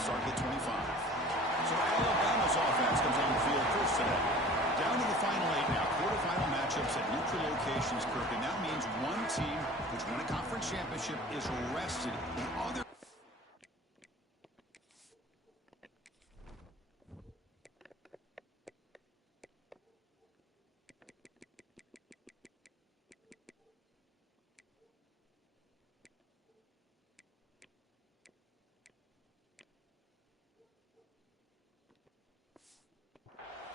start at the 25. So Alabama's offense comes on the field first today. Down to the final 8 now. Quarterfinal matchups at neutral locations, Kirk. And that means one team which won a conference championship is rested. The other...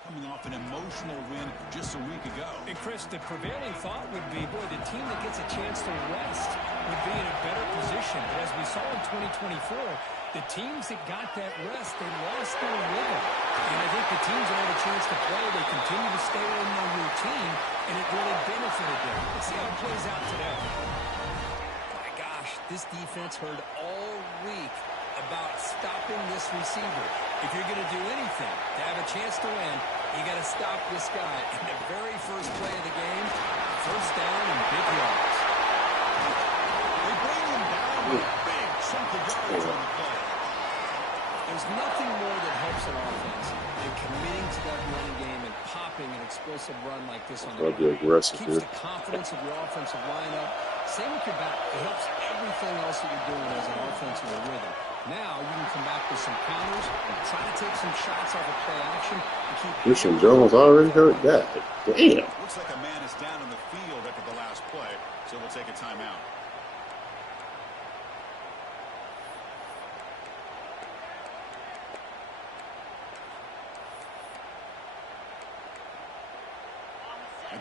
Coming off an emotional win just a week ago. And Chris, the prevailing thought would be, boy, the team that gets a chance to rest would be in a better position. But as we saw in 2024, the teams that got that rest, they lost their rhythm. And I think the teams that had a chance to play, they continue to stay in their routine, and it really benefited them. Let's see how it plays out today. My gosh, this defense heard all week about stopping this receiver. If you're going to do anything to have a chance to win, you got to stop this guy. In the very first play of the game, first down and big yards. They bring him down with a big chunk of yards on the play. There's nothing more that helps an offense than committing to that running game and popping an explosive run like this on the ground. Keeps the confidence of your offensive lineup. Same with your back. It helps everything else that you're doing as an offense in a rhythm. Now you can come back with some counters and try to take some shots off of play action and keep... Christian Jones already heard that. Damn. Looks like a man is down in the field after the last play, so we'll take a timeout.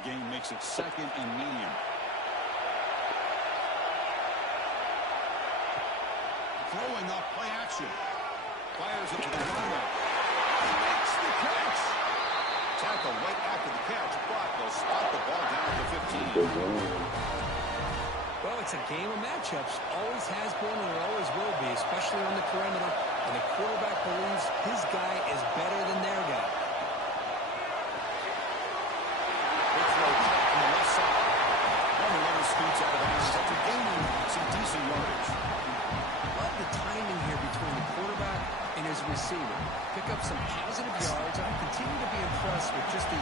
Again makes it second and medium. Throwing up play action. Fires it to the runner. He makes the catch. Tackle right after the catch, but they'll spot the ball down to 15. Well, it's a game of matchups. Always has been and it always will be, especially on the perimeter. And the quarterback believes his guy is better than their guy. Big throw cut on the left side. Runner scoots out of bounds after gaining some decent yardage. Love the timing here between the quarterback and his receiver. Pick up some positive yards. I continue to be impressed with just the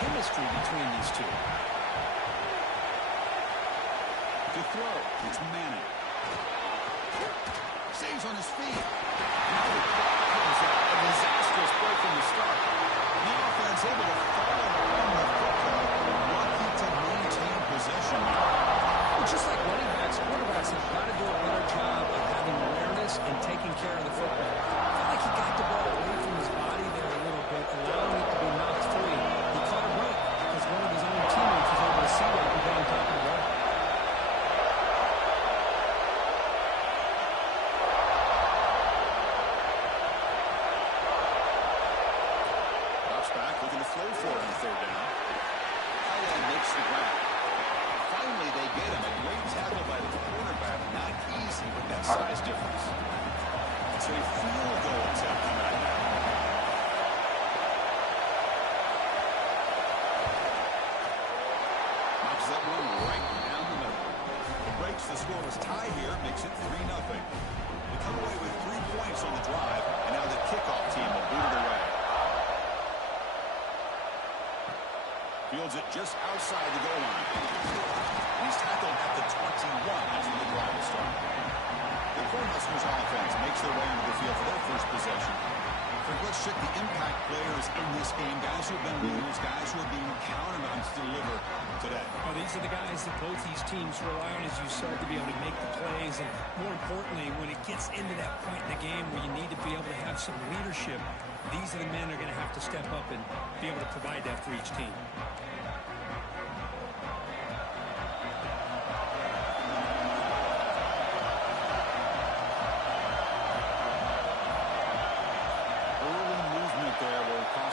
chemistry between these two. To throw, it's Manning. Stays on his feet. Now the clock comes out. A disastrous play from the start. The offense able to follow along the football, lucky to maintain possession. Well, just like running backs, quarterbacks have got to do a better job of having awareness and taking care of the football. I felt like he got the ball away from his body there a little bit, allowing it to be knocked free. He caught a break because one of his own teammates was able to see that and got on top of the ball. Drops back, looking to throw for it on third down. Allen makes the grab. Finally, they get him. A great tackle by the quarterback. Not easy with that size difference. It's a field goal attempt coming out now. Knocks that one right down the middle. It breaks the scoreless tie here, makes it 3-0. They come away with 3 points on the drive, and now the kickoff team will boot it away. Fields it just outside the goal line. He's tackled at the 21 as the drive will start. The Cornhuskers offense makes their way into the field for their first possession. Let's check the impact players in this game. Guys who have been leaders, guys who are being counted on to deliver today. Well, these are the guys that both these teams rely on, as you said, to be able to make the plays. And more importantly, when it gets into that point in the game where you need to be able to have some leadership, these are the men that are going to have to step up and be able to provide that for each team.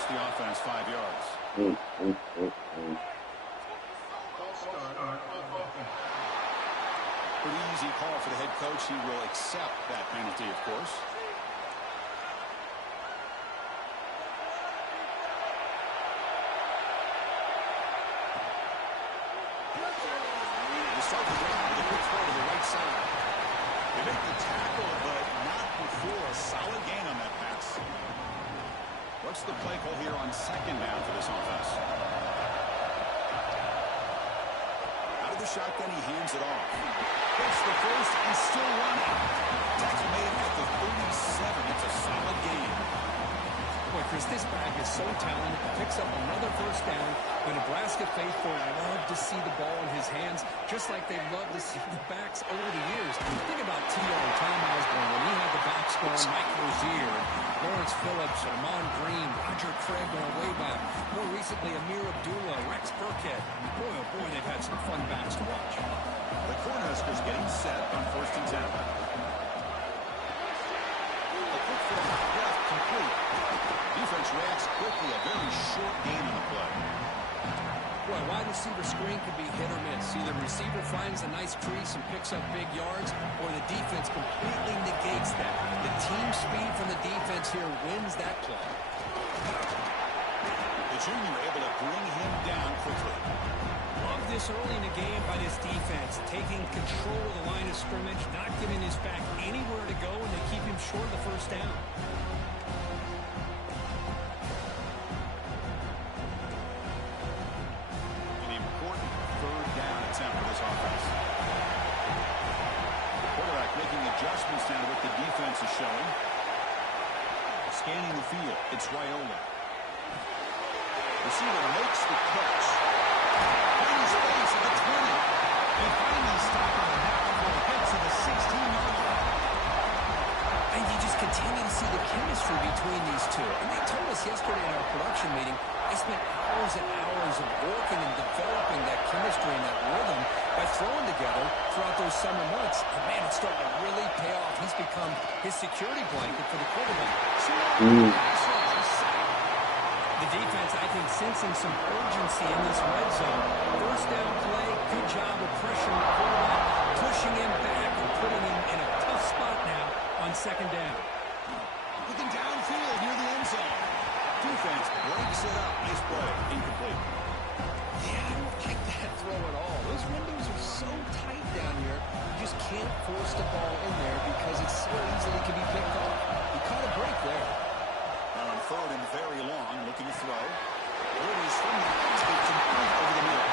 The offense 5 yards. Pretty easy call for the head coach. He will accept that penalty, of course. They start the drive with a quick throw to the right side. They make the tackle, but not before a solid gain on that pass. What's the play call here on second down for this offense? Out of the shotgun, he hands it off. Gets the first and still running. Tackle made at the 37. It's a solid gain. Boy, Chris, this back is so talented. Picks up another first down. The Nebraska faithful love to see the ball in his hands, just like they love to see the backs over the years. Think about T.O. and Tom Osborne when he had the backs going, Mike Rozier, Lawrence Phillips, Amon Green, Roger Craig going way back. More recently, Amir Abdullah, Rex Burkhead. Boy, oh boy, they've had some fun backs to watch. The Cornhuskers getting set on 1st and 10. A quick throw left, complete. Defense reacts quickly. A very short gain on the play. Boy, wide receiver screen could be hit or miss. Either receiver finds a nice crease and picks up big yards, or the defense completely negates that. The team speed from the defense here wins that play. The junior able to bring him down quickly. Love this early in the game by this defense, taking control of the line of scrimmage, not giving his back anywhere to go, and they keep him short of the first down. Adjustments now with the defense is showing. Scanning the field, it's Raiola. Receiver makes the catch. Finds space at the 20. They finally stop on the half before it gets to the 16-yard line. And you just continue to see the chemistry between these two. And they told us yesterday in our production meeting, they spent hours and hours of working and developing that chemistry and that rhythm by throwing together throughout those summer months. And man, it's starting to really pay off. He's become his security blanket for the quarterback. The defense, I think, sensing some urgency in this red zone. First down play, good job of pressuring the quarterback, pushing him back and putting him in a tough spot now on second down. Looking downfield near the end zone. Defense breaks it up. Nice play. Incomplete. Yeah, I don't like that throw at all. Those windows are so tight down here. You just can't force the ball in there because it so easily can be picked off. He caught a break there. Now on 3rd and very long, looking to throw. Orders from the house, but complete over the middle.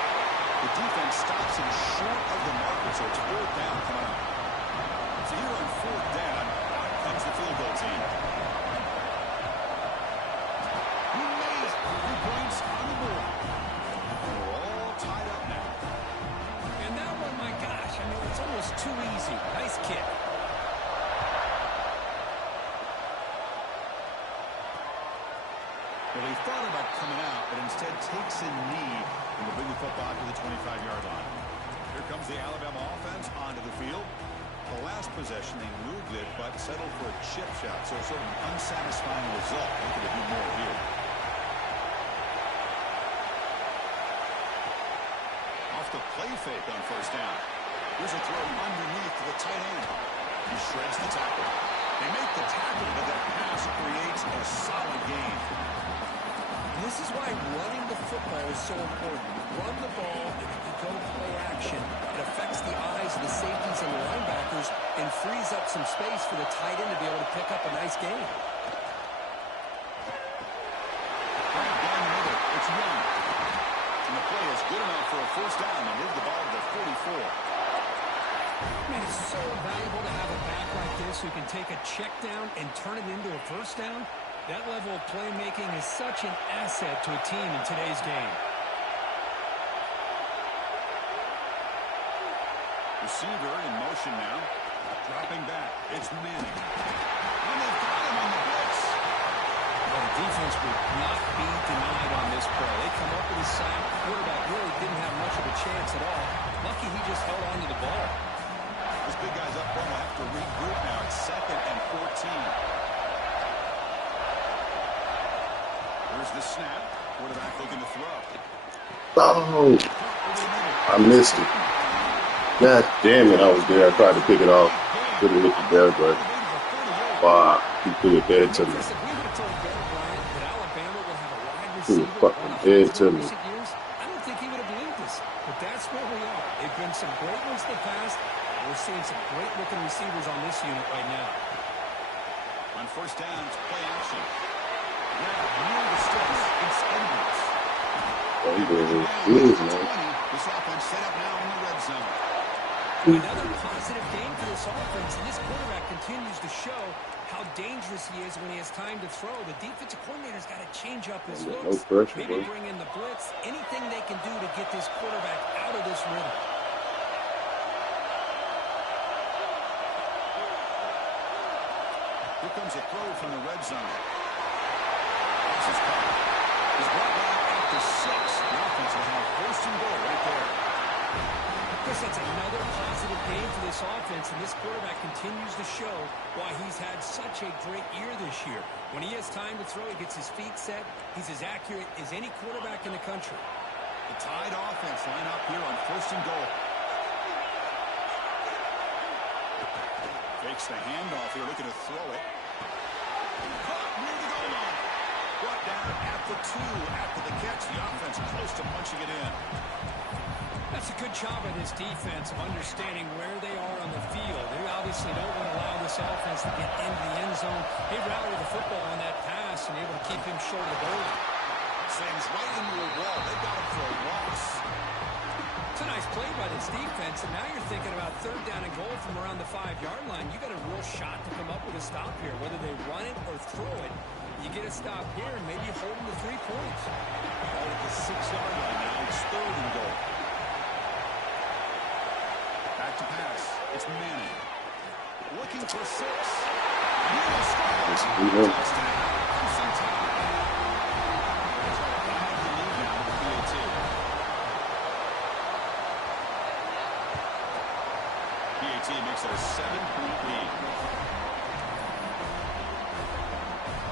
The defense stops him short of the marker, so it's 4th down coming up. So here on 4th down, out comes the field goal team. He made it. 3 points on the board. And we're all tied up now. And that one, my gosh, I mean, it's almost too easy. Nice kick. Well, he thought about coming out, but instead takes a knee and will bring the football to the 25-yard line. Here comes the Alabama offense onto the field. The last possession, they moved it, but settled for a chip shot, so sort of an unsatisfying result. They could have do more here. Off the play fake on 1st down. Here's a throw underneath to the tight end. He shreds the tackle. They make the tackle, but that pass creates a solid gain. This is why running the football is so important. Run the ball, and if you go play action, it affects the eyes of the safeties and the linebackers and frees up some space for the tight end to be able to pick up a nice gain. Right down the middle, it's Young. And the play is good enough for a first down. They move the ball to the 44. Man, it's so valuable to have a back like this who can take a check down and turn it into a first down. That level of playmaking is such an asset to a team in today's game. Receiver in motion now. Dropping back. It's Manning. And they've got him on the blitz. Well, the defense would not be denied on this play. They come up with a sack. The quarterback really didn't have much of a chance at all. Lucky he just held on to the ball. This big guy's up front. Will have to regroup now. It's 2nd and 14. Here's the snap. Quarterback looking to throw. Oh, I missed it. God damn it, I was there. I tried to pick it off. Couldn't hit it there, but wow, he threw it dead to me. Threw it fucking dead to me. I don't think he would have believed this, but that's where we are. They've been some great ones in the past, We're seeing some great-looking receivers on this unit right now. On first down, it's play action. Near the sticks, it's Edwards. Oh, he doing good, man. This offense set up now in the red zone. Another positive game for this offense, and this quarterback continues to show how dangerous he is when he has time to throw. The defensive coordinator's got to change up his looks. No pressure, Maybe bro. bring in the blitz. Anything they can do to get this quarterback out of this rhythm. Here comes a throw from the red zone. This is caught. He's brought down at the 6. The offense will have first and goal right there. Chris, that's another positive game for this offense, and this quarterback continues to show why he's had such a great year this year. When he has time to throw, he gets his feet set. He's as accurate as any quarterback in the country. The Tide offense line up here on first and goal. Fakes the handoff here, looking to throw it. Caught near the goal line. Brought down at the 2 after the catch. The offense close to punching it in. That's a good job by this defense of understanding where they are on the field. They obviously don't want to allow this offense to get into the end zone. They rallied the football on that pass and able to keep him short of the goal. Slams right into a wall. They got him for a loss. It's a nice play by this defense, and now you're thinking about third down and goal from around the 5-yard line. You got a real shot to come up with a stop here. Whether they run it or throw it, you get a stop here and maybe hold them to 3 points. All at the 6-yard line now. It's third and goal. Back to pass. It's Manning. Looking for 6. Touchdown. Clemson Tide. They try to add the lead now to the PAT. PAT makes it a 7-point lead.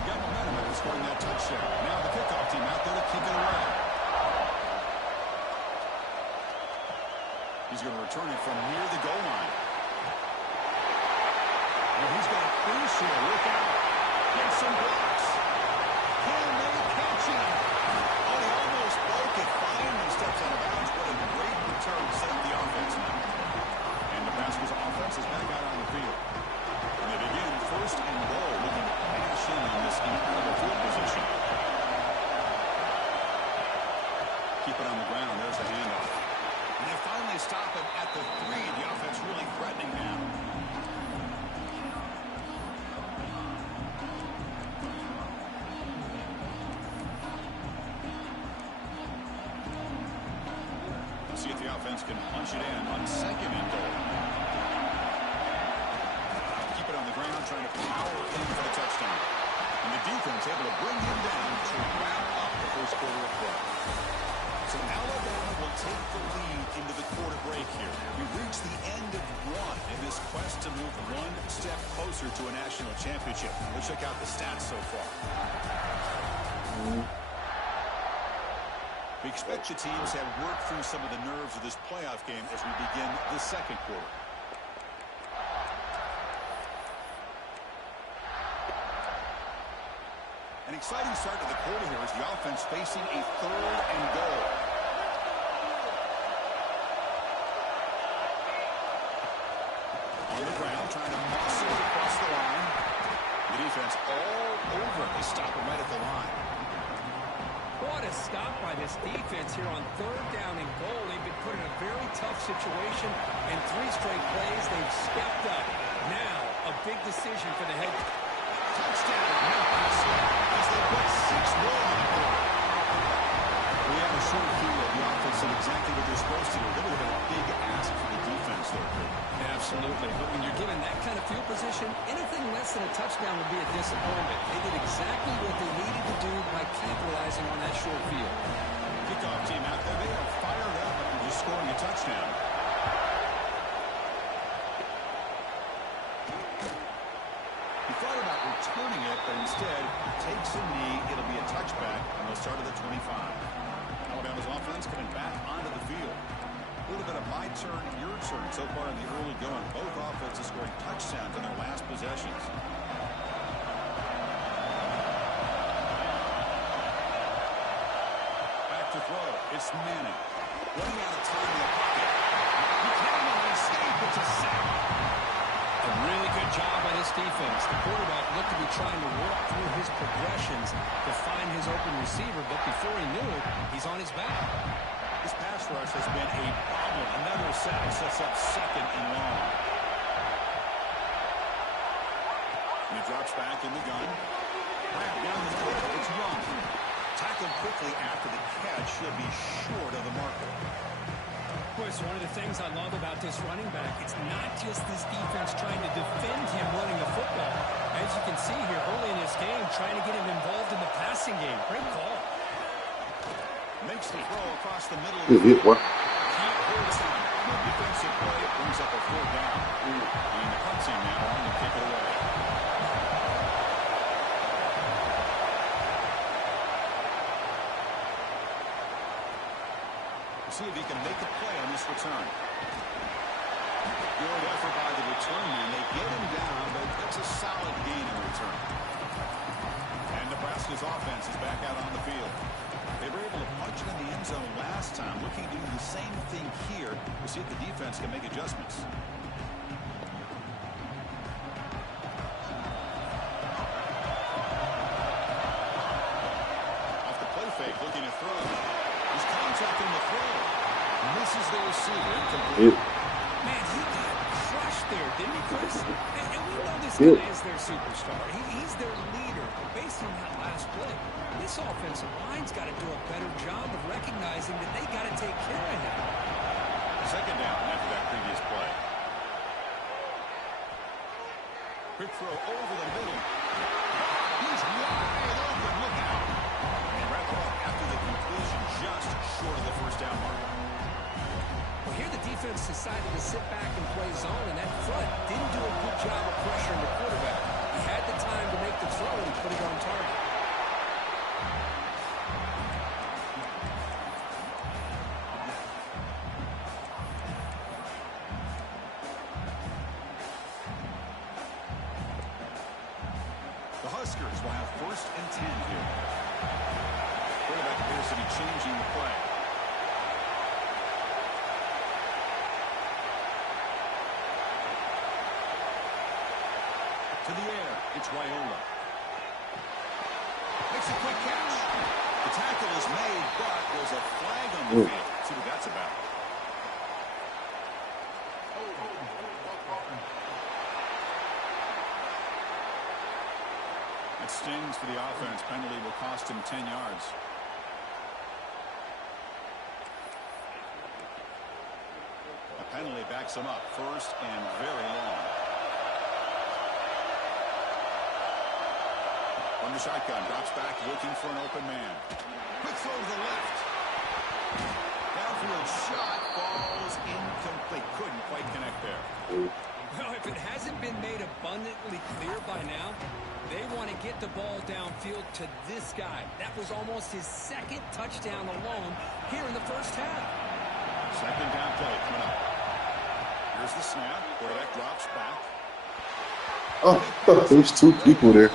Got momentum after scoring that touchdown. Now the kickoff team out there to kick it away. He's going to return it from near the goal line. And he's got a cruise here. Look out. Gets some blocks. Can they catch him? Oh, he almost broke it. Finally steps out of bounds. What a great return to set up the offense now. And Nebraska's offense is back out on the field. And they begin first and goal, looking to cash in on this incredible field position. Keep it on the ground. There's the handoff. And they finally stop him at the 3. The offense really threatening now. Let's see if the offense can punch it in on second and goal. Keep it on the ground, trying to power in for the touchdown. And the defense able to bring him down to wrap up the first quarter of play. So Alabama will take the lead into the quarter break here. We reach the end of 1 in this quest to move 1 step closer to a national championship. Let's check out the stats so far. We expect the teams have worked through some of the nerves of this playoff game as we begin the second quarter. An exciting start to the quarter here as the offense facing a third and goal. On the ground, trying to muscle it across the line. The defense all over. They stop him right at the line. What a stop by this defense here on third down and goal. They've been put in a very tough situation, and 3 straight plays they've stepped up. Now, a big decision for the head. Touchdown, Nebraska, as they put 6 more on the board. We have a short view of the offense and exactly what they're supposed to do. They would have been a big ask for the defense there. Absolutely. But when you're given that kind of field position, anything less than a touchdown would be a disappointment. They did exactly what they needed to do by capitalizing on that short field. Kickoff team out there, they are fired up after just scoring a touchdown. He thought about returning it, but instead takes a knee. It'll be a touchback, and they'll start at the 25. Alabama's offense coming back onto the field. A little bit of my turn, your turn so far in the early going. Both offenses scoring touchdowns in their last possessions. Back to throw. It's Manning. Running out of time in the pocket. You can't escape. It's a sack. A really good job by this defense. The quarterback looked to be trying to walk through his progressions to find his open receiver, but before he knew it, he's on his back. This pass rush has been a problem. Another sack sets up second and long. And he drops back in the gun. Right down the middle. It's Young. Tackled quickly after the catch. He'll be short of the marker. Of course, one of the things I love about this running back, it's not just this defense trying to defend him running the football. As you can see here early in this game, trying to get him involved in the passing game. Great call. Makes the throw across the middle. Good hit, what? Can't hold it on. Good defensive play. Brings up a 4th down. And Hudson now on to kick it away. See if he can make a play on this return. Good effort by the return man. They get him down, but that's a solid gain in return. And Nebraska's offense is back out on the field. They were able to punch it in the end zone last time. Looking to do the same thing here. We'll see if the defense can make adjustments. Off the play fake, looking to throw. He's contacting the throw. Misses the receiver. Incomplete. Man, he got crushed there, didn't he, Chris? And we know this guy is their superstar. He's their leader. But based on that last play, this offensive line's got to do a better job of recognizing that they got to take care of him. Second down after that previous play. Quick throw over the middle. He's wide open. Look out. And wrap it up after the completion, just short of the first down mark. Well, here the defense decided to sit back and play zone, and that front didn't do a good job of pressuring the quarterback. He had the time to make the throw and put it on target. The Huskers will have 1st and 10 here. Quarterback appears to be changing the play. To the air, it's Raiola. Makes a quick catch. The tackle is made, but there's a flag on the field. Let's see what that's about. It stings for the offense. Penalty will cost him 10 yards. A penalty backs him up. 1st and very long. From the shotgun, drops back, looking for an open man. Quick throw to the left. Downfield shot falls incomplete. Couldn't quite connect there. Well, if it hasn't been made abundantly clear by now, they want to get the ball downfield to this guy. That was almost his 2nd touchdown alone here in the first half. Second down play coming up. Here's the snap. Quarterback drops back. Oh, there's 2 people there.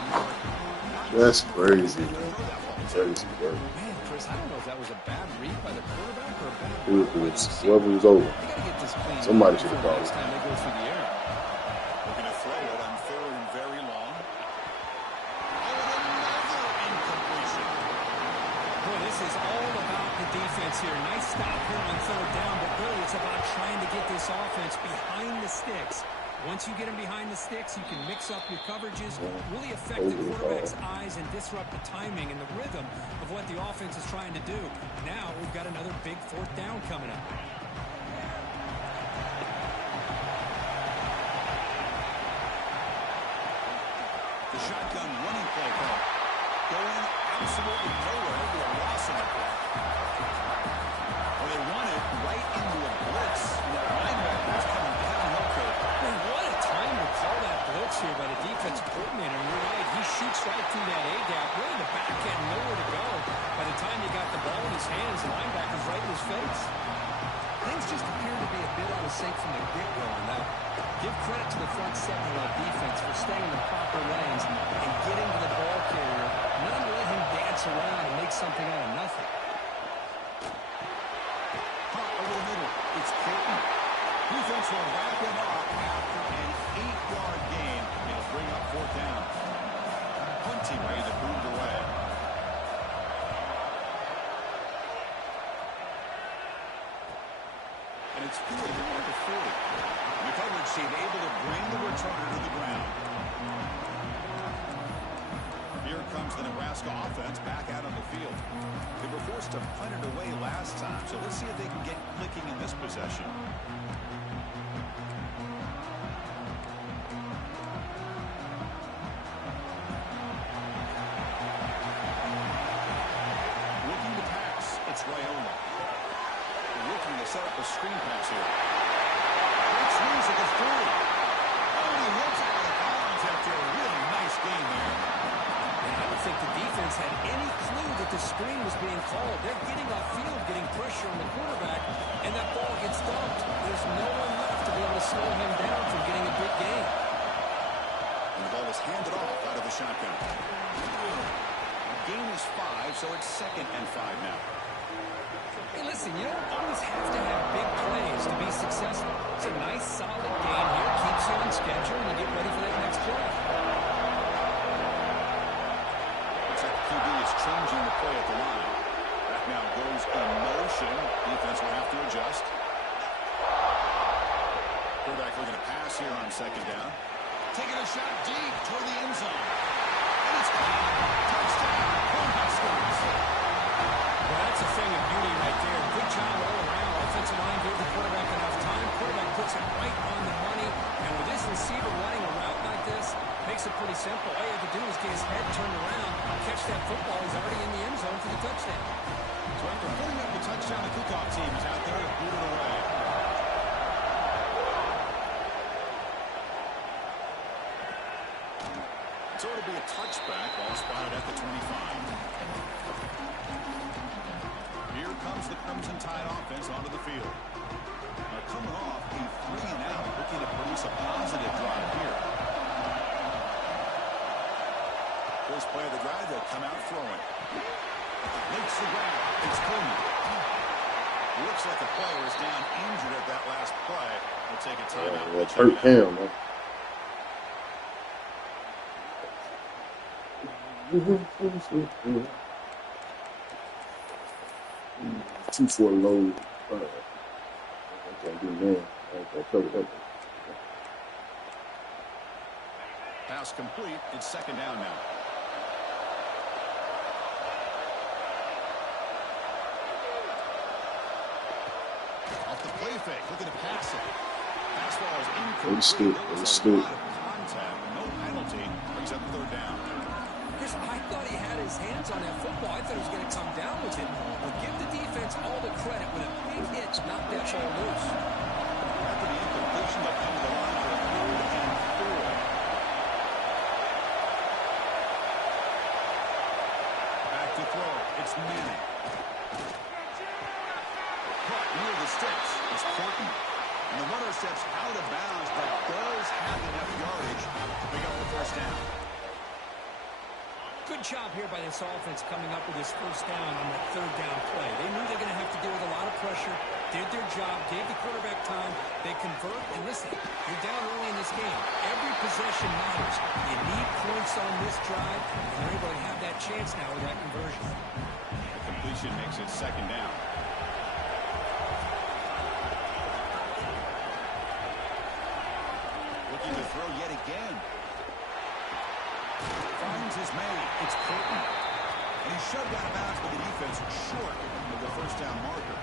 That's crazy, man. Crazy, bro. Man, Chris, I don't know if that was a bad read by the quarterback or a bad Whoever was over. They got to get this clean. Somebody should have called next it. time they go through the air. Looking to throw it on 3rd and very long. Oh, another incompletion. Boy, this is all about the defense here. Nice stop here on 3rd down, but really it's about trying to get this offense behind the sticks. Once you get them behind the sticks, you can mix up your coverages, really affect the quarterback's eyes and disrupt the timing and the rhythm of what the offense is trying to do. Now we've got another big 4th down coming up. The shotgun running play call. Going absolutely nowhere. It'll be a loss in the play. Well, they run it right into a blitz. The linebacker is coming down. Okay. Man, what a time to call that blitz here by the defensive coordinator. You're right. He shoots right through that A-gap. Really the back end, nowhere to go. By the time he got the ball in his hands, the linebacker's right in his face. Things just appear to be a bit out of sync from the get-go on that. Give credit to the front seven of that defense for staying in the proper lanes and getting to the ball carrier, not to let him dance around and make something out of nothing. Hot over the middle. It's Colton. He's defense will wrap him up after an 8-yard gain. It'll bring up 4th down. Punting ready to boot it away. And it's fielded at the 40. And the coverage team able to bring the returner to the ground. Here comes the Nebraska offense back out on the field. They were forced to punt it away last time, so let's see if they can get clicking in this possession. Looking to pass, it's Raiola. Looking to set up a screen pass here. Great swings at the 40. Oh, he hits out of bounds after a really nice game there. I don't think the defense had any clue that the screen was being called. They're getting off field, getting pressure on the quarterback, and that ball gets dumped. There's no one left to be able to slow him down from getting a big gain. And the ball is handed off out of the shotgun. Gain is 5, so it's 2nd and 5 now. Hey, listen, you don't always have to have big plays to be successful. It's a nice, solid game here. Keeps you on schedule, and you get ready for that next play. QB is changing the play at the line. That now goes in motion. Defense will have to adjust. Quarterback looking to pass here on 2nd down. Taking a shot deep toward the end zone. And it's caught. Touchdown. Cornhuskers. Well, that's a thing of beauty right there. Good job all around. Offensive line gave the quarterback enough time. Quarterback puts it right on the money. And with this receiver running a route like this, makes it pretty simple. All you have to do is get his head turned around, catch that football. He's already in the end zone for the touchdown. So after putting up the touchdown, the kickoff team is out there to boot it away. So it'll be a touchback. Ball spotted at the 25. Here comes the Crimson Tide offense onto the field. Now coming off a 3-and-out, looking to produce a positive drive here. First play of the drive, they'll come out throwing. Makes the grab. It's Coleman. Looks like the player is down injured at that last play. We'll take a timeout. It's hurt him, man. 2-4 low. I can't do man. I can't cover that. Pass complete. It's 2nd down now. Off the play fake, looking to pass it. Fastball is incomplete. There was a lot of contact. No penalty. Brings up 3rd down. Chris, I thought he had his hands on that football. I thought he was going to come down with it. Well, give the defense all the credit with a big hit to knock that ball loose. After the incompletion, they'll come to the line for a 3rd and 4. Back to throw. It's Manning. Caught near the sticks. It's Porton. And the runner steps out of bounds, but does have enough yardage to pick up the 1st down. Good job here by this offense coming up with this 1st down on that 3rd down play. They knew they were going to have to deal with a lot of pressure, did their job, gave the quarterback time. They convert, and listen, you're down early in this game. Every possession matters. You need points on this drive, and they're able to have that chance now with that conversion. The completion makes it 2nd down. Looking to throw yet again. Finds his man. It's Porton. And he's shoved out of bounds by the defense short of the 1st down marker.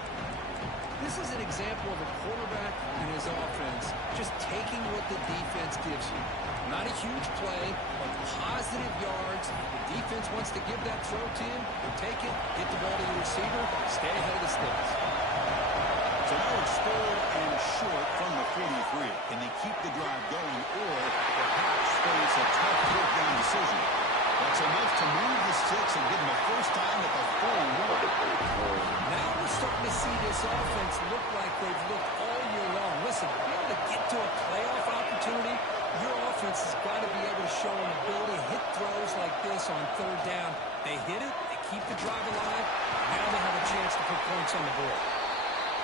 This is an example of a quarterback and his offense just taking what the defense gives you. Not a huge play, but positive yards. The defense wants to give that throw to him. He'll take it, get the ball to the receiver, stay ahead of the sticks. So now it's 3rd and short from the 43. Can they keep the drive going or perhaps face a tough 4th down decision? That's enough to move the sticks and give them a 1st down at the 41. Now we're starting to see this offense look like they've looked all year long. Listen, to be able to get to a playoff opportunity, your offense has got to be able to show an ability to hit throws like this on 3rd down. They hit it, they keep the drive alive, now they have a chance to put points on the board.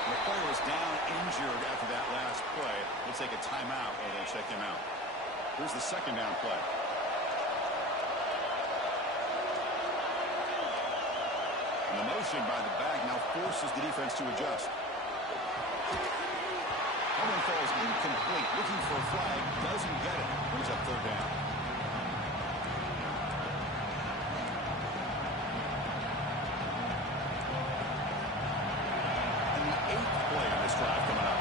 The player was down injured after that last play. We'll take a timeout while they check him out. Here's the second down play. And the motion by the back now forces the defense to adjust. Holding falls incomplete. Looking for a flag. Doesn't get it. Brings up third down. And the 8th play on this drive coming up.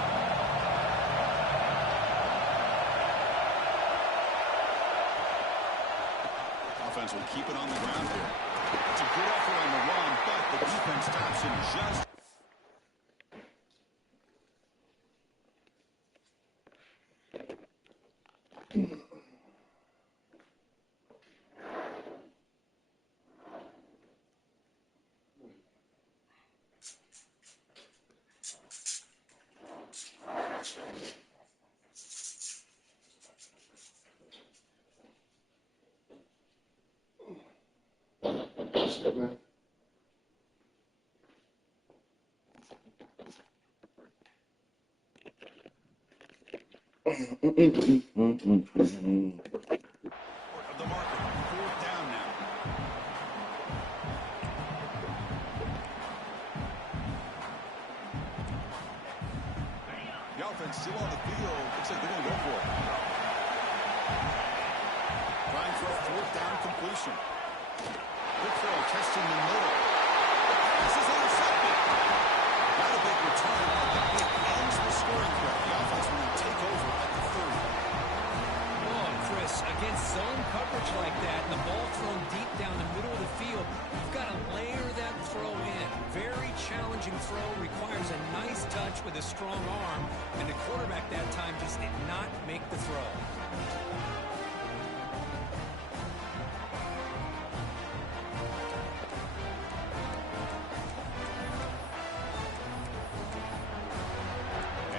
Offense will keep it on the ground here. It's a good effort on the run, but the defense stops him just. Of the marker, fourth down now. The offense still on the field. Looks like they're going to go for it. Trying for a fourth down completion. Good throw, testing the middle. The pass is intercepted. Not a big return, but the hit ends the scoring threat. The offense will now take over at the 30. Oh, Chris, against zone coverage like that, and the ball thrown deep down the middle of the field, you've got to layer that throw in. Very challenging throw, requires a nice touch with a strong arm, and the quarterback that time just did not make the throw.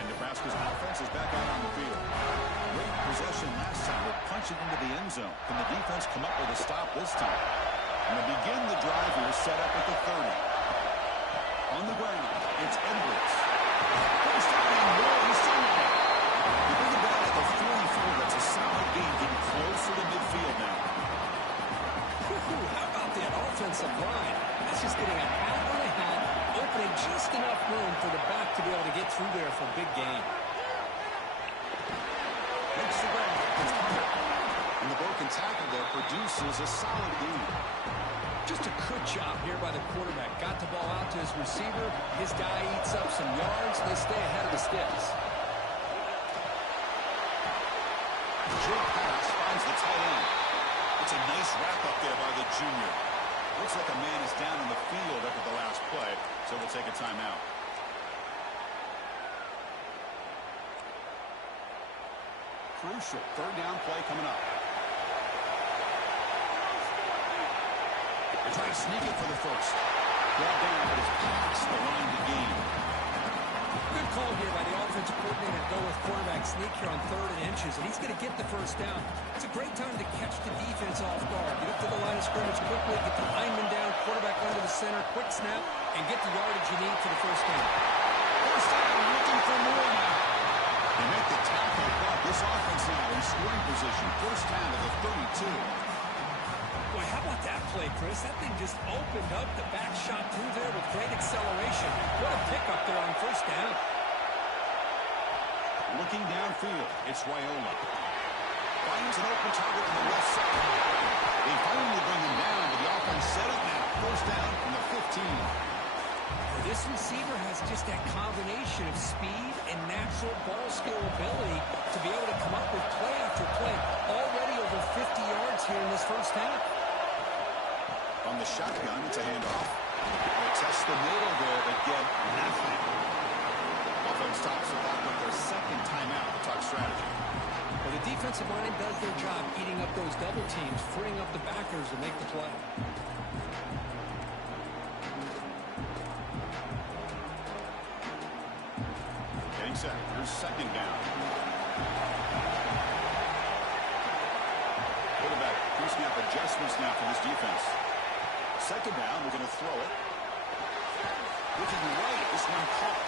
Nebraska's offense is back out on the field. Great possession last time. They're punching into the end zone. Can the defense come up with a stop this time? And to begin the drive here, set up at the 30. On the ground, it's Edwards. He's stopping more. He's still not out. They bring him down at the 44. That's a solid gain, getting closer to midfield now. How about that offensive line? That's just getting a hat on a hat, opening just enough room for the back to be able to get through there for a big gain. Makes the ground. It's under. And the broken tackle there produces a solid gain. Just a good job here by the quarterback. Got the ball out to his receiver. His guy eats up some yards. They stay ahead of the sticks. Short pass finds the tight end. It's a nice wrap up there by the junior. Looks like a man is down in the field after the last play, so we'll take a timeout. Crucial third down play coming up. They're trying to sneak it for the first. Brought down, but it's past the line to gain. Good call here by the offensive coordinator to go with quarterback sneak here on 3rd and inches, and he's going to get the first down. It's a great time to catch the defense off guard. Get up to the line of scrimmage quickly, get the lineman down, quarterback under the center, quick snap, and get the yardage you need for the first down. First down, looking for more now. They make the tackle, but this offense now in scoring position. First down to the 32. Boy, how about that play, Chris? That thing just opened up. The back shot through there with great acceleration. What a pickup there on first down. Looking downfield, it's Raiola. Finds an open target on the left side. They finally bring him down, but the offense set up now. First down from the 15. This receiver has just that combination of speed and natural ball skill ability to be able to come up with play after play. Already over 50 yards here in this first half. On the shotgun, it's a handoff. They test the middle there, but get nothing. Offense stops the clock with their second timeout to talk strategy. Well, the defensive line does their job eating up those double teams, freeing up the backers to make the play. Getting set. Here's second down. Quarterback pre-snap adjustments now for this defense. Second down, we're going to throw it. Looking right, this one caught.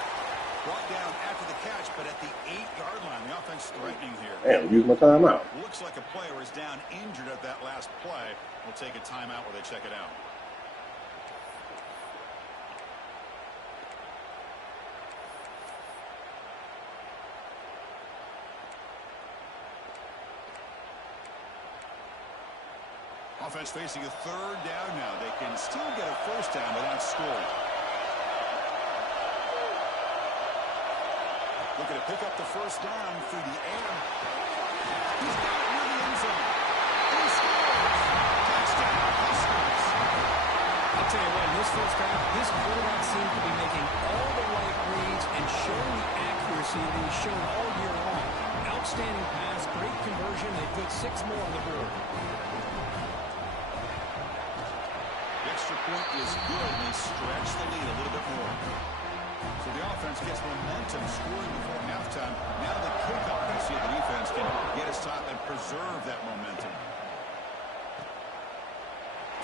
Brought down after the catch, but at the 8-yard line, the offense threatening here. Damn, use my timeout. Looks like a player is down injured at that last play. We'll take a timeout while they check it out. Offense facing a 3rd down now. They can still get a 1st down without scoring. Looking to pick up the 1st down through the air. He's got it near the end zone. He scores. Touchdown, Huskers. I'll tell you what, in this first half, this quarterback seemed to be making all the right reads and showing the accuracy that he's shown all year long. Outstanding pass, great conversion. They put 6 more on the board. Extra point is good, and they stretch the lead a little bit more. So the offense gets momentum, scoring before halftime. Now the kickoff, you see the defense can get a stop and preserve that momentum.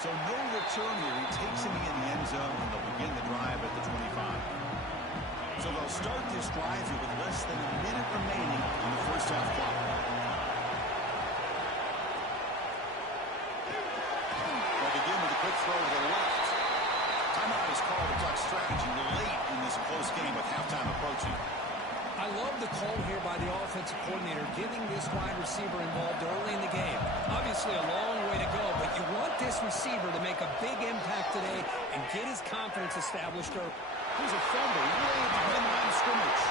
So no return here. He takes him in the end zone, and they'll begin the drive at the 25. So they'll start this drive here with less than a minute remaining on the first half clock. Quick throw to the left. Timeout is called to talk strategy late in this close game with halftime approaching. I love the call here by the offensive coordinator, getting this wide receiver involved early in the game. Obviously a long way to go, but you want this receiver to make a big impact today and get his confidence established early. Here's a fumble way behind the line of scrimmage.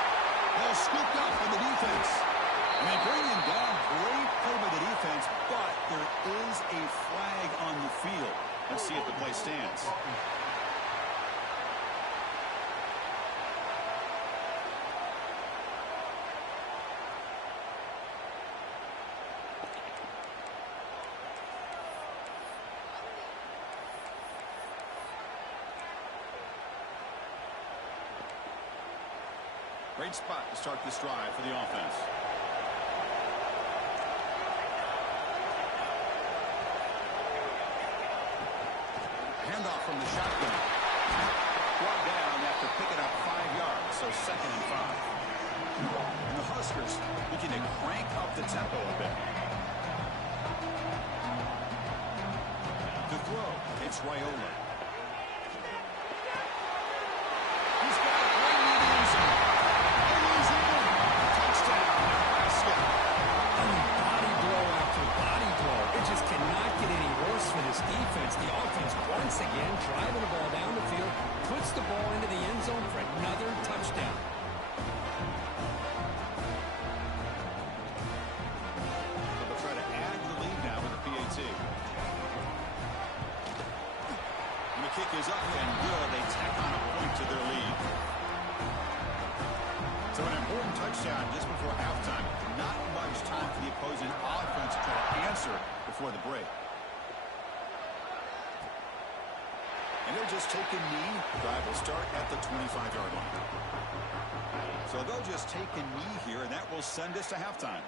They'll scoop up on the defense. And they bring him down. Great play by the defense, but there is a flag on the field. Let's see if the play stands. Great spot to start this drive for the offense. Handoff from the shotgun. Brought down after picking up 5 yards, so 2nd and 5. And the Huskers looking to crank up the tempo a bit. To throw, it's Raiola. He's got it right in the end zone. And he's in. Touchdown, Nebraska. Body blow after body blow. It just cannot get any worse for this defense. The offense once again driving the ball down the field, puts the ball into the end zone for another touchdown. So they'll try to add to the lead now with a PAT. And the kick is up and good. They tack on a point to their lead. So an important touchdown just before halftime. Not much time for the opposing offense to try to answer before the break. And they'll just take a knee. Drive will start at the 25-yard line. So they'll just take a knee here, and that will send us to halftime.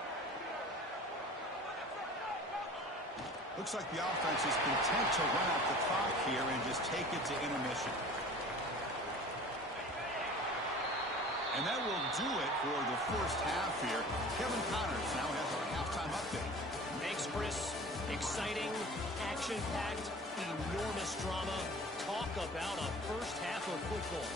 Looks like the offense is content to run out the clock here and just take it to intermission. And that will do it for the first half here. Kevin Connors now has our halftime update. Thanks, Chris. Exciting, action-packed, enormous drama. Talk about a first half of football.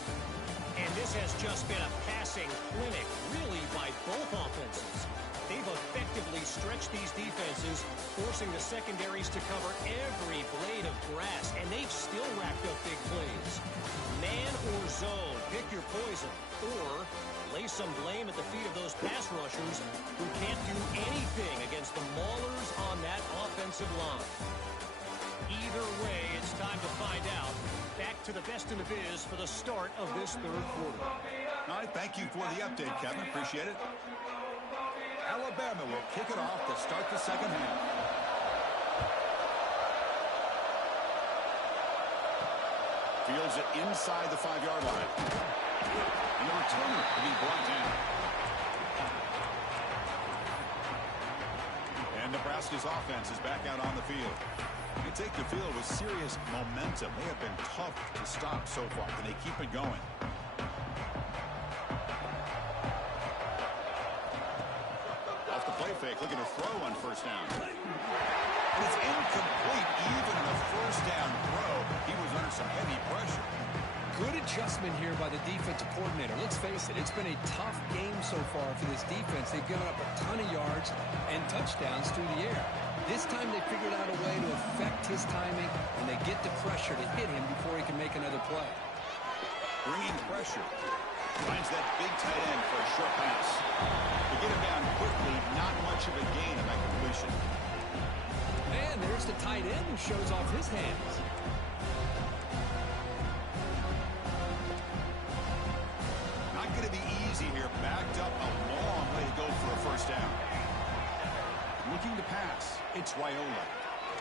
And this has just been a passing clinic, really, by both offenses. They've effectively stretched these defenses, forcing the secondaries to cover every blade of grass, and they've still racked up big plays. Man or zone, pick your poison, or lay some blame at the feet of those pass rushers who can't do anything against the maulers on that offensive line. Either way, it's time to find out. Back to the best in the biz for the start of this third quarter. All right, thank you for the update, Kevin. Appreciate it. Alabama will kick it off to start the second half. Fields it inside the 5-yard line. And the returner will be brought down. And Nebraska's offense is back out on the field. They take the field with serious momentum. They have been tough to stop so far. Can they keep it going? fake, looking to throw on first down. And it's incomplete, even in a first down throw. He was under some heavy pressure. Good adjustment here by the defensive coordinator. Let's face it, it's been a tough game so far for this defense. They've given up a ton of yards and touchdowns through the air. This time they figured out a way to affect his timing, and they get the pressure to hit him before he can make another play. Bringing pressure. Finds that big tight end for a short pass. To get him down quickly, not much of a gain on that completion. And there's the tight end who shows off his hands. Not going to be easy here. Backed up a long way to go for a first down. Looking to pass. It's Raiola.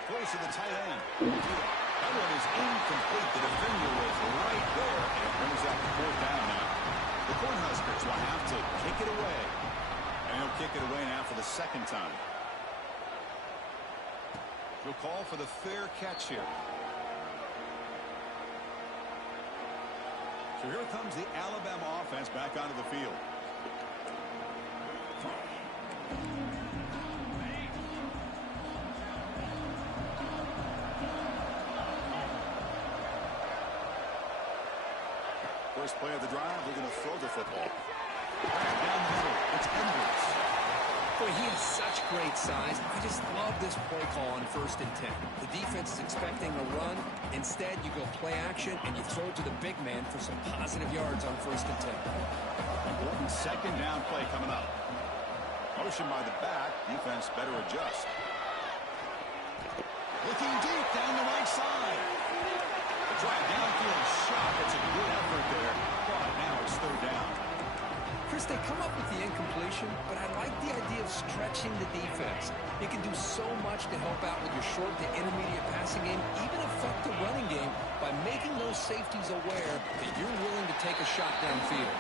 Throws to the tight end. That one is incomplete. The defender was right there, and it brings up the fourth down now. The Cornhuskers will have to kick it away. And he'll kick it away now for the second time. He'll call for the fair catch here. So here comes the Alabama offense back onto the field. First play of the drive, they're going to throw the football. Down the middle, it's Edwards. Boy, he has such great size. I just love this play call on 1st and 10. The defense is expecting a run. Instead, you go play action, and you throw it to the big man for some positive yards on 1st and 10. Important second down play coming up. Motion by the back. Defense better adjust. Looking deep down the right side. A drive downfield shot. That's a good effort there. But now it's third down. Chris, they come up with the incompletion, but I like the idea of stretching the defense. You can do so much to help out with your short to intermediate passing game, even affect the running game by making those safeties aware that you're willing to take a shot downfield.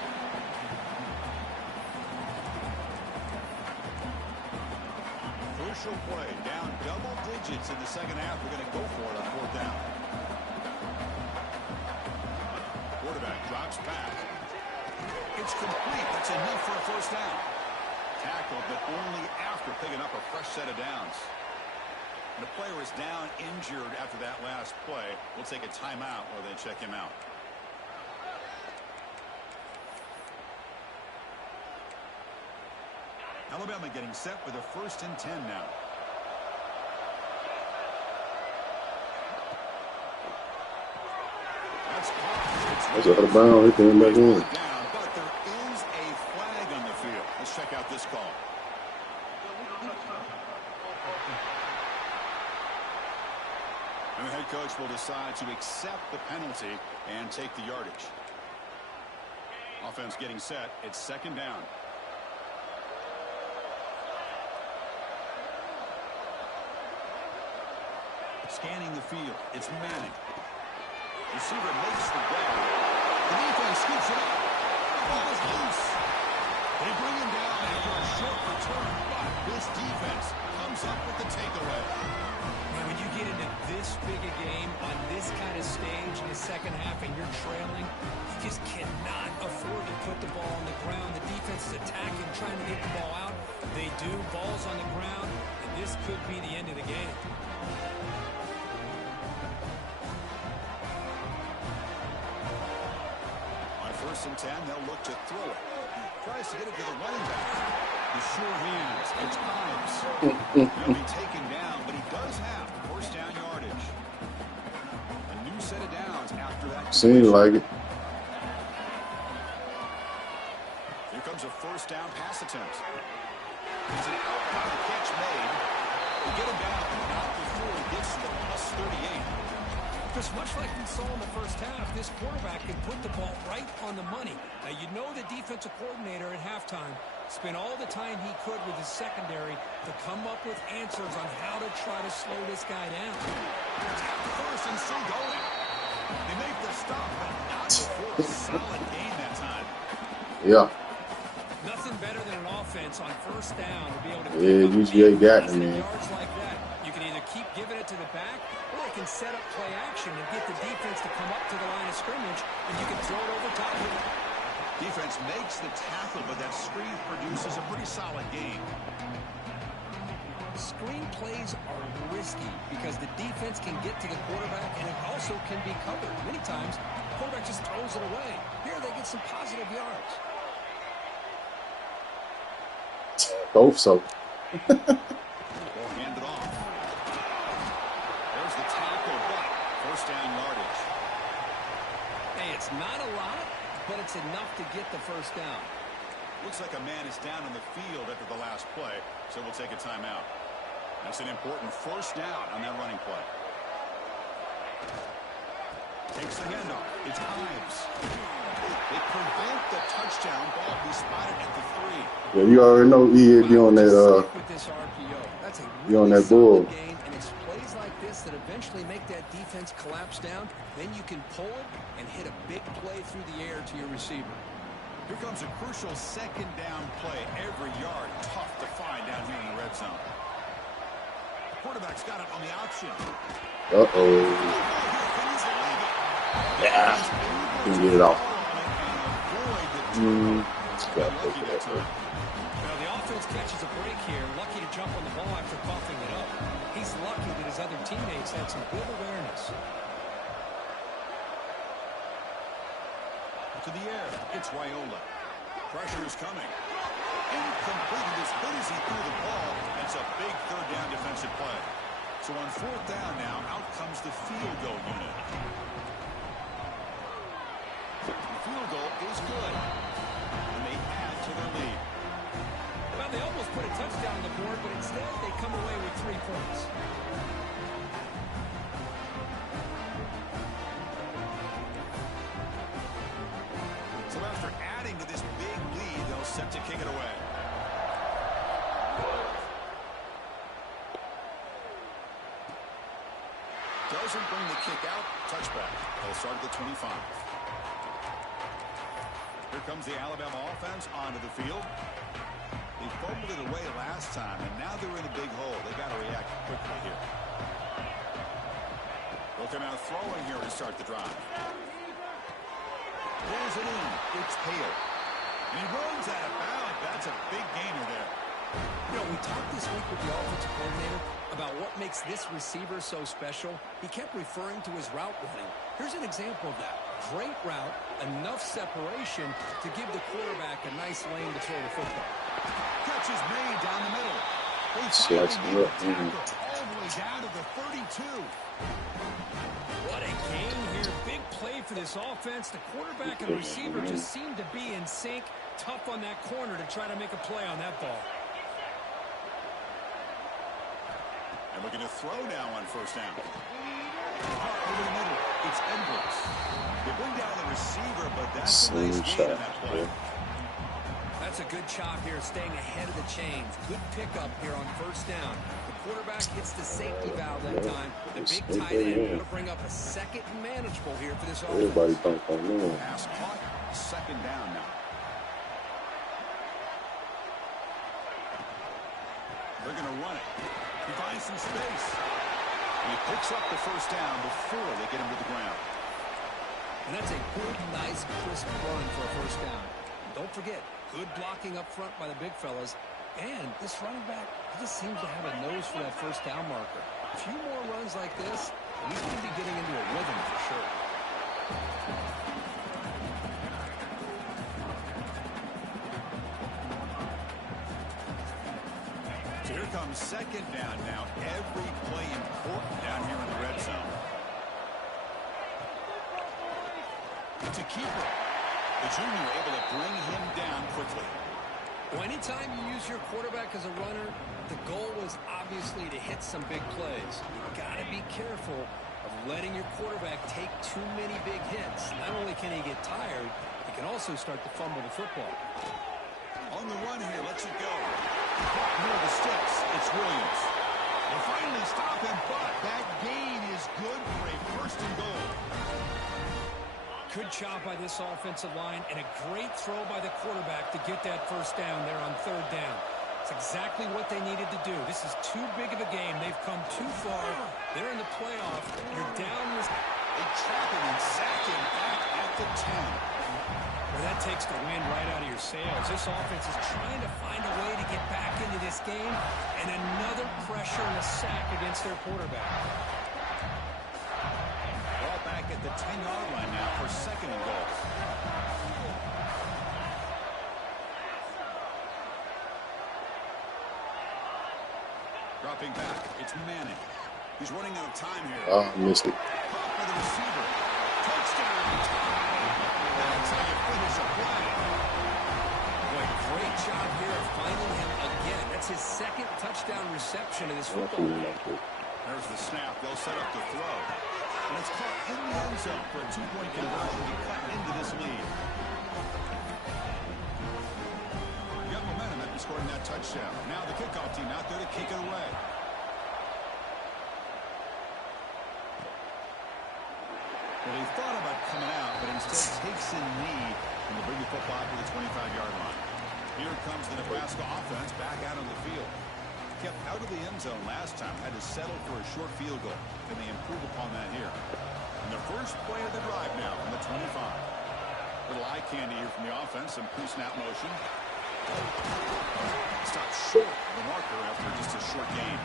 Crucial play. Down double digits in the second half. We're going to go for it on fourth down. Quarterback drops back. It's complete. That's enough for a first down. Tackle, but only after picking up a fresh set of downs. And the player is down injured after that last play. We'll take a timeout while they check him out. Alabama getting set with a 1st and 10 now. That's caught. That's out of bounds. He came back in. But there is a flag on the field. Let's check out this call. And the head coach will decide to accept the penalty and take the yardage. Offense getting set. It's second down. Scanning the field. It's Manning. Receiver makes the grab. The defense scoops it up. Ball is loose. They bring him down after a short return, but this defense comes up with the takeaway. And when you get into this big a game on this kind of stage in the second half and you're trailing, you just cannot afford to put the ball on the ground. The defense is attacking, trying to get the ball out. They do. Ball's on the ground, and this could be the end of the game. On 1st and 10, they'll look to throw it. Tries to get it to the running back. The sure hands. It's Ives. He'll be taken down, but he does have first down yardage. A new set of downs after that. Seems like it. Here comes a first down pass attempt. It's an out by the catch made. We get him down, not before he gets to the +38. Because much like we saw in the first half, this quarterback can put the ball right on the money. Now, you know the defensive coordinator at halftime spent all the time he could with his secondary to come up with answers on how to try to slow this guy down. First and still going. They make the stop, but not before a solid game that time. Yeah. Nothing better than an offense on first down to be able to UGA got him, man. yards like that. You can either keep giving it to the back, or you can set up play action and get the defense to come up to the line of scrimmage, and you can throw it over top of it. Defense makes the tackle, but that screen produces a pretty solid game. screen plays are risky because the defense can get to the quarterback, and it also can be covered. Many times, the quarterback just throws it away. Here, they get some positive yards. Hope so. Ball handed off. There's the tackle, but first down yardage. Hey, it's not a lot, but it's enough to get the first down. Looks like a man is down on the field after the last play, so we'll take a timeout. That's an important first down on that running play. Takes the handoff. It's Ives. They prevent the touchdown. Ball will be spotted at the 3. Yeah, you already know EA be on that be on that bull. And it's plays like this that eventually make that defense collapse down. Then you can pull it and hit a big play through the air to your receiver. Here comes a crucial second down play. Every yard tough to find down here in the red zone. Quarterback's got it on the option. Yeah, can get it off. Well, the offense catches a break here. Lucky to jump on the ball after coughing it up. He's lucky that his other teammates had some good awareness. To the air, it's Raiola. Pressure is coming. Incomplete. As good as he threw the ball, that's a big third down defensive play. So on fourth down now, out comes the field goal unit. The field goal is good. And they add to their lead. Well, they almost put a touchdown on the board, but instead they come away with 3 points. So after adding to this big lead, they'll set to kick it away. Doesn't bring the kick out. Touchback. They'll start at the 25. Here comes the Alabama offense onto the field. They fumbled it away last time, and now they're in a big hole. They got to react quickly here. They'll come out throwing here to start the drive. There's it in. It's Hale. He runs out of bounds. That's a big gainer there. You know, we talked this week with the offensive coordinator about what makes this receiver so special. He kept referring to his route running. Here's an example of that. Great route, enough separation to give the quarterback a nice lane to throw the football. Catch is made down the middle. They Slice finally it up. get the tackle all the way down to the 32. What a game here. Big play for this offense. The quarterback and receiver just seem to be in sync. Tough on that corner to try to make a play on that ball. And looking to throw now on first down. Over the middle, it's Edwards. They bring down the receiver, but that's a nice gain in that play. That's a good chop here, staying ahead of the chains. Good pickup here on first down. The quarterback hits the safety valve that time. The big tight end will bring up a second and manageable here for this offense. Everybody think on me. Pass caught. Second down now. They're going to run it. He finds some space. And he picks up the first down before they get him to the ground. And that's a good, nice, crisp run for a first down. Don't forget, good blocking up front by the big fellas. And this running back, he just seems to have a nose for that first down marker. A few more runs like this, and he's going to be getting into a rhythm for sure. So here comes second down now. Every play important down here in the red zone. To keep it. The junior able to bring him down quickly. Well, anytime you use your quarterback as a runner, the goal is obviously to hit some big plays. You've got to be careful of letting your quarterback take too many big hits. Not only can he get tired, he can also start to fumble the football. On the run here, lets it go. Near the sticks, it's Williams. They finally stop him, but that gain is good for a first and goal. Good job by this offensive line, and a great throw by the quarterback to get that first down there on third down. It's exactly what they needed to do. This is too big of a game. They've come too far. They're in the playoff. You're down. They trap him and sack him back at the 10. Well, that takes the wind right out of your sails. This offense is trying to find a way to get back into this game, and another pressure and a sack against their quarterback. Ball back at the 10-yard line now for second and goal. Dropping back, it's Manning. He's running out of time here. Oh, I missed it. Caught by the receiver. Touchdown. That's how you finish a play. Boy, great job here of finding him again. That's his second touchdown reception in this football game. There's the snap. They'll set up the throw. And it's caught in the end zone for a two-point conversion to cut into this lead. You got momentum after scoring that touchdown. Now the kickoff team out there to kick it away. Well, he thought about coming out, but instead takes in knee and will bring the football to the 25-yard line. Here comes the Nebraska offense back out on the field. Kept out of the end zone last time, had to settle for a short field goal. Can they improve upon that here? And the first play of the drive now from the 25. Little eye candy here from the offense, some pre-snap motion. Stopped short of the marker after just a short gain.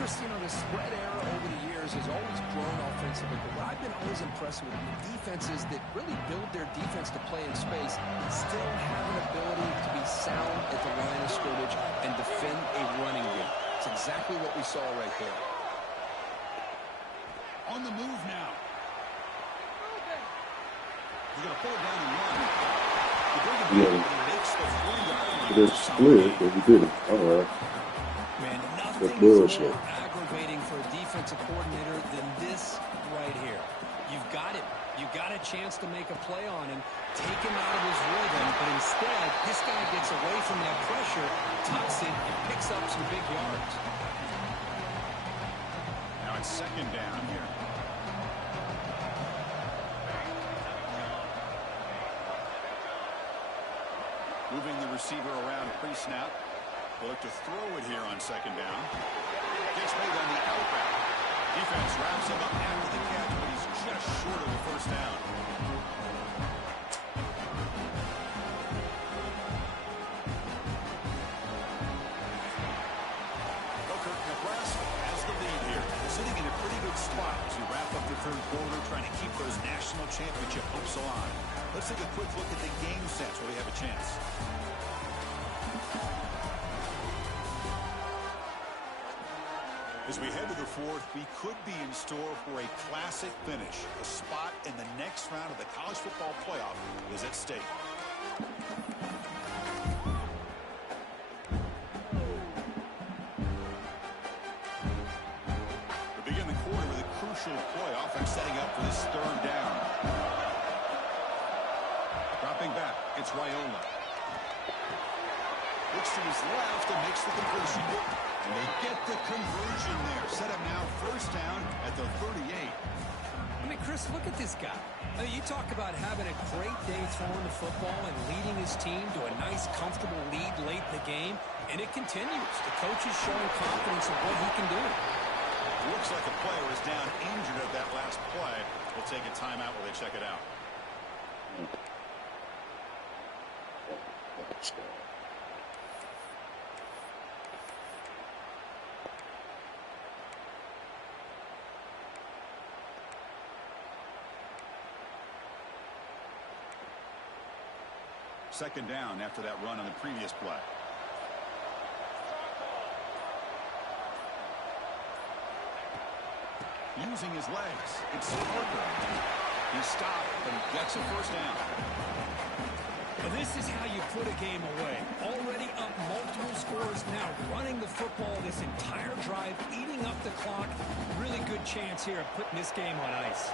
Chris, you know, the spread era over the years has always grown offensively, but what I've been always impressed with the defenses that really build their defense to play in space still have an ability to be sound at the line of scrimmage and defend a running game. It's exactly what we saw right there. On the move now. He's going to pull it down and run. Makes the 40-yard line. It is split, but we didn't. All right. Man, That's nothing is bullshit. more aggravating for a defensive coordinator than this right here. You've got it. You got a chance to make a play on him, take him out of his rhythm, but instead, this guy gets away from that pressure, tucks it, and picks up some big yards. Now it's second down here. Moving the receiver around pre-snap. They'll look to throw it here on second down. Gets made on the outback. Defense wraps him up after the catch, but he's just short of the first down. Booker, Nebraska has the lead here. Sitting in a pretty good spot as we wrap up the third quarter, trying to keep those national championship hopes alive. Let's take a quick look at the game sets where we have a chance. As we head to the fourth, we could be in store for a classic finish. A spot in the next round of the college football playoff is at stake. We begin the quarter with a crucial playoff and setting up for this third down. Dropping back, it's Raiola. Looks to his left and makes the completion. And they get the conversion there. Set up now first down at the 38. I mean, Chris, look at this guy. I mean, you talk about having a great day throwing the football and leading his team to a nice, comfortable lead late in the game, and it continues. The coach is showing confidence in what he can do. It looks like a player is down injured at that last play. We'll take a timeout while they check it out. Second down after that run on the previous play. Using his legs, it's Parker. He stopped and gets a first down. Well, this is how you put a game away. Already up multiple scores, now running the football this entire drive, eating up the clock. Really good chance here of putting this game on ice.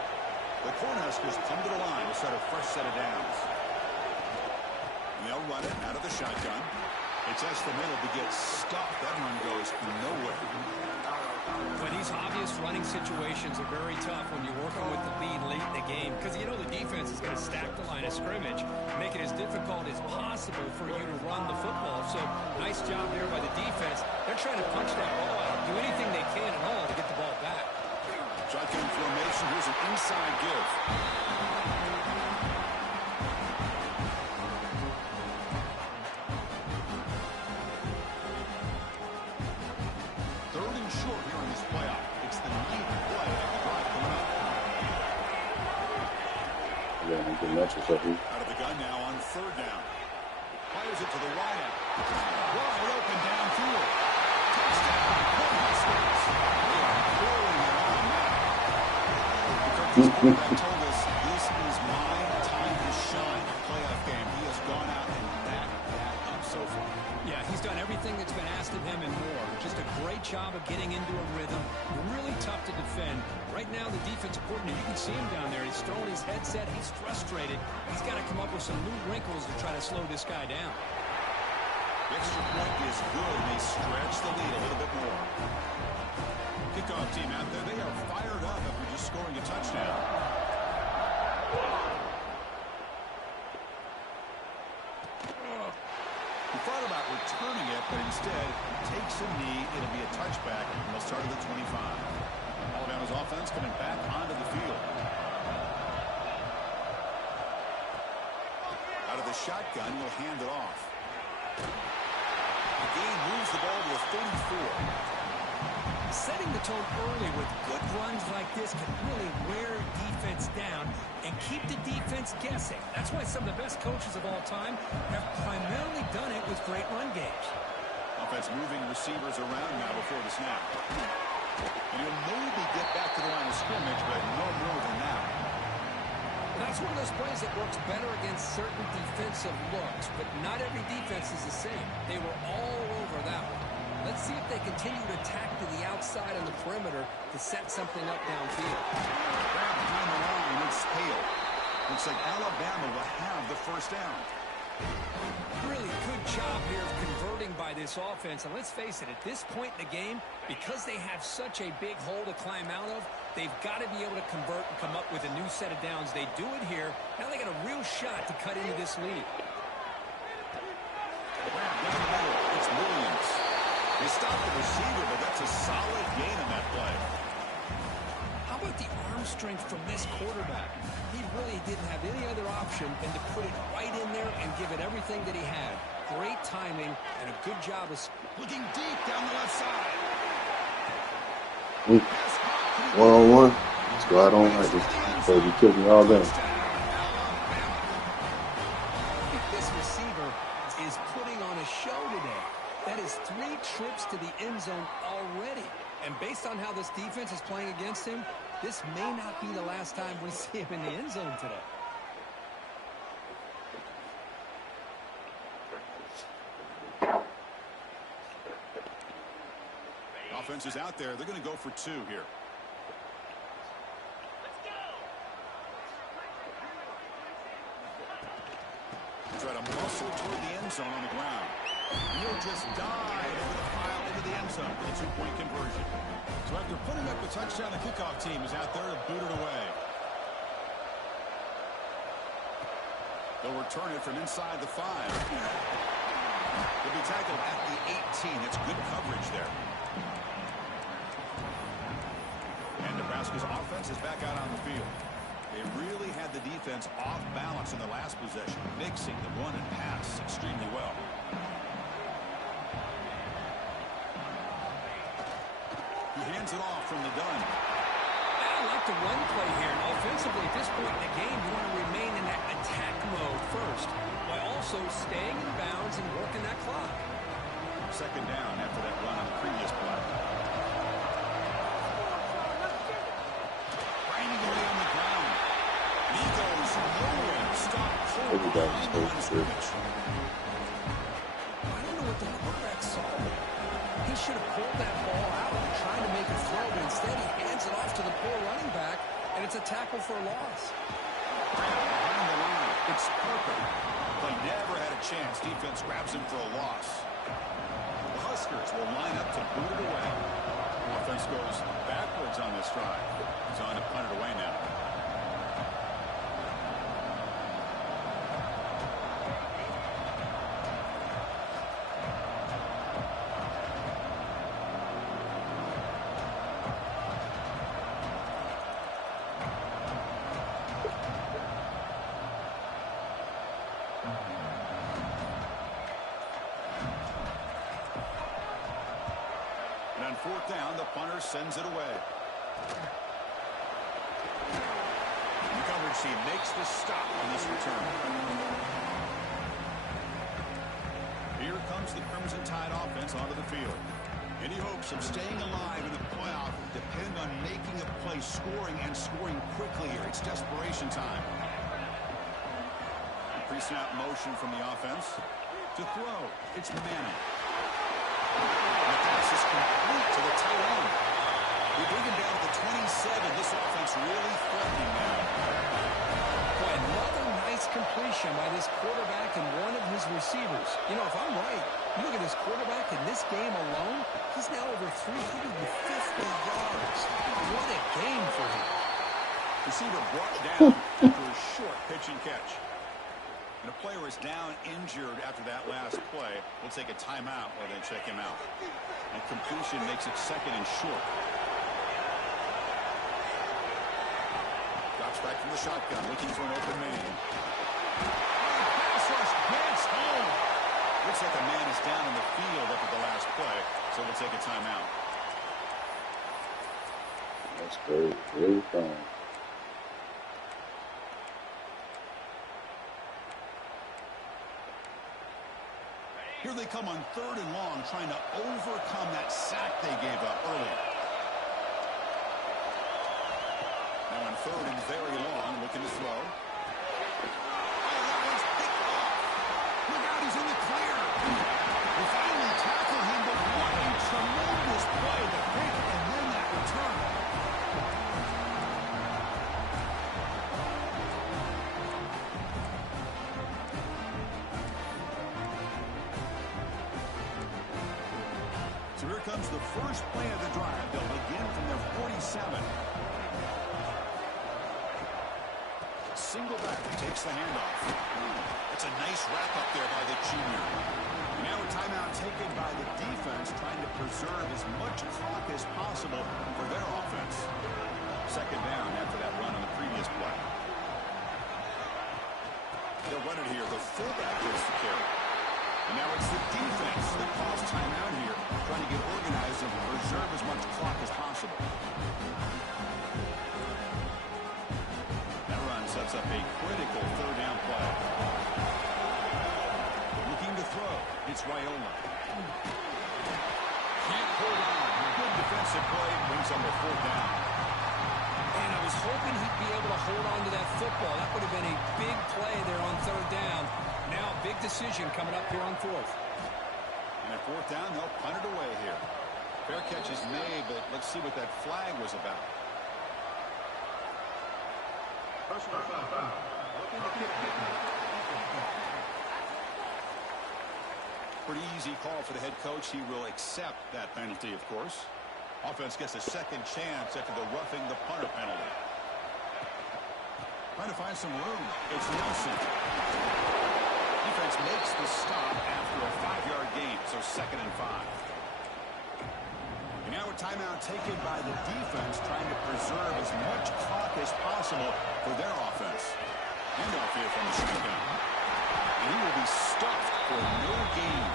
The Cornhuskers come to the line to start a fresh set of downs. And they'll run it out of the shotgun. It's Estimado to get stuck. That run goes nowhere. Well, these obvious running situations are very tough when you're working with the lead late in the game because you know the defense is going to stack the line of scrimmage, make it as difficult as possible for you to run the football. So nice job there by the defense. They're trying to punch that ball out, do anything they can at all to get the ball back. Shotgun formation. Here's an inside give. Yeah, I'm getting matches up here. Out of the gun now on third down. Fires it to the wide end. Wide open downfield. Touchdown. Cornhuskers. They are pouring it on now. The quarterback told us this is my time to shine. Playoff game. He has gone out and backed that up so far. Yeah, he's done everything that's been asked of him and more. Just a great job of getting into a rhythm. Really tough to defend. Right now, the defensive coordinator, you can see him down there. He's throwing his headset. He's frustrated. He's got to come up with some new wrinkles to try to slow this guy down. The extra point is good. They stretch the lead a little bit more. Kickoff team out there. They are fired up after just scoring a touchdown. He thought about returning it, but instead takes a knee. It'll be a touchback, and they'll start at the 25. Alabama's offense coming back onto the field. Out of the shotgun, he'll hand it off. McGee moves the ball to the 34. Setting the tone early with good runs like this can really wear defense down and keep the defense guessing. That's why some of the best coaches of all time have primarily done it with great run games. Offense moving receivers around now before the snap. And he'll maybe get back to the line of scrimmage, but no more than that. Well, that's one of those plays that works better against certain defensive looks, but not every defense is the same. They were all over that one. Let's see if they continue to attack to the outside on the perimeter to set something up downfield. Grab behind the line, it's Hale. Looks like Alabama will have the first down. Really good job here of converting by this offense. And let's face it, at this point in the game, because they have such a big hole to climb out of, they've got to be able to convert and come up with a new set of downs. They do it here. Now they got a real shot to cut into this lead. Grab down the middle. It's Williams. They stopped the receiver, but that's a solid gain on that play. How about the arm strength from this quarterback? He really didn't have any other option than to put it right in there and give it everything that he had. Great timing and a good job of Looking deep down the left side. One-on-one. Let's go out on like this. Baby killed me all day. This receiver is putting on a show today. That is 3 trips to the end zone already. And based on how this defense is playing against him, this may not be the last time we see him in the end zone today. Offense is out there. They're going to go for 2 here. Try to muscle toward the end zone on the ground. He'll just dive over the pile into the end zone for the 2-point conversion. So after putting up the touchdown, the kickoff team is out there to boot it away. They'll return it from inside the 5. They'll be tackled at the 18. It's good coverage there. And Nebraska's offense is back out on the field. They really had the defense off balance in the last possession, mixing the run and pass extremely well. He hands it off from the gun. I like the run play here. And offensively, at this point in the game, you want to remain in that attack mode first, while also staying in bounds and working that clock. Second down after that run on the previous play. Grinding away on the ground. He goes nowhere. Stop. Everybody's supposed to do. I don't know what the quarterback saw. He should have pulled that ball out and tried to make a throw, but instead he hands it off to the poor running back, and it's a tackle for a loss. Behind the line. It's perfect. But never had a chance. Defense grabs him for a loss. The Huskers will line up to boot it away. Offense goes backwards on this drive. He's on to punt it away now. And on 4th down, the punter sends it away. The coverage He makes the stop on this return. Here comes the Crimson Tide offense onto the field. Any hopes of staying alive in the playoff depend on making a play, scoring, and scoring quickly here. It's desperation time. Pre-snap motion from the offense. To throw, it's Manning. The pass is complete to the tight end. We bring him down to the 27. This offense really threatening now. Boy, another nice completion by this quarterback and one of his receivers. You know, if I'm right, you look at this quarterback in this game alone, he's now over 350 yards. What a game for him. Receiver brought down after a short pitch and catch. And a player is down injured after that last play. We'll take a timeout while they check him out. And completion makes it second and short. Drops back from the shotgun, looking for an open man. Pass rush gets home. Looks like a man is down in the field after the last play, so we'll take a timeout. That's great. Really fun. Here they come on 3rd and long, trying to overcome that sack they gave up earlier. Now on 3rd and very long, looking to throw. Oh, that one's picked off. Look out, he's in the clear. They finally tackle him, but what a tremendous play. The pick and then that return. So here comes the first play of the drive. They'll begin from their 47. Single back takes the handoff. It's a nice wrap up there by the junior. And now a timeout taken by the defense, trying to preserve as much clock as possible for their offense. Second down after that run on the previous play. They'll run it here. The fullback gets the carry. And now it's the defense that calls timeout here, trying to get organized and preserve as much clock as possible. That run sets up a critical 3rd down play. Looking to throw. It's Raiola. Can't hold on. Good defensive play brings them to 4th down. And I was hoping he'd be able to hold on to that football. That would have been a big play there on 3rd down. Now, big decision coming up here on 4th. And at 4th down, they'll punt it away here. Fair catch is made, but let's see what that flag was about. Pretty easy call for the head coach. He will accept that penalty, of course. Offense gets a second chance after the roughing the punter penalty. Trying to find some room. It's Nelson. Defense makes the stop after a 5-yard gain, so 2nd and 5. And now a timeout taken by the defense, trying to preserve as much clock as possible for their offense. Handoff here from the shotgun. And he will be stuffed for no gain.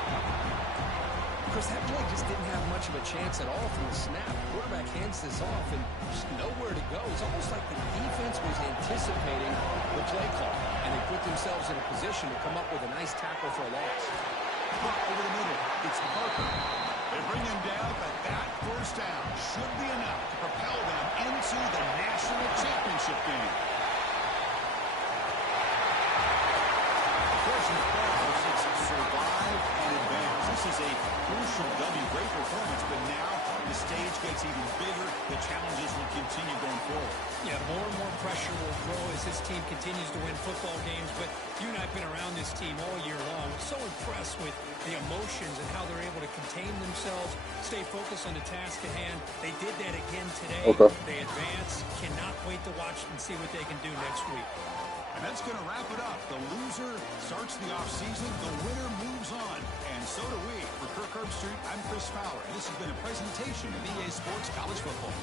Because that play just didn't have much of a chance at all from the snap. Quarterback hands this off and there's nowhere to go. It's almost like the defense was anticipating the play call, and they put themselves in a position to come up with a nice tackle for a loss. Over the middle, it's Parker. They bring him down, but that 1st down should be enough to propel them into the national championship game. The question of playoffs is survive and advance. This is a crucial W. Great performance, but now the stage gets even bigger. The challenges will continue going forward. Yeah, more and more pressure will grow as this team continues to win football games. But you and I have been around this team all year long. So impressed with the emotions and how they're able to contain themselves, stay focused on the task at hand. They did that again today. Okay. They advance. Cannot wait to watch and see what they can do next week. And that's going to wrap it up. The loser starts the offseason. The winner moves on. And so do we. For Kirk Herbstreit, I'm Chris Fowler. And this has been a presentation of EA Sports College Football.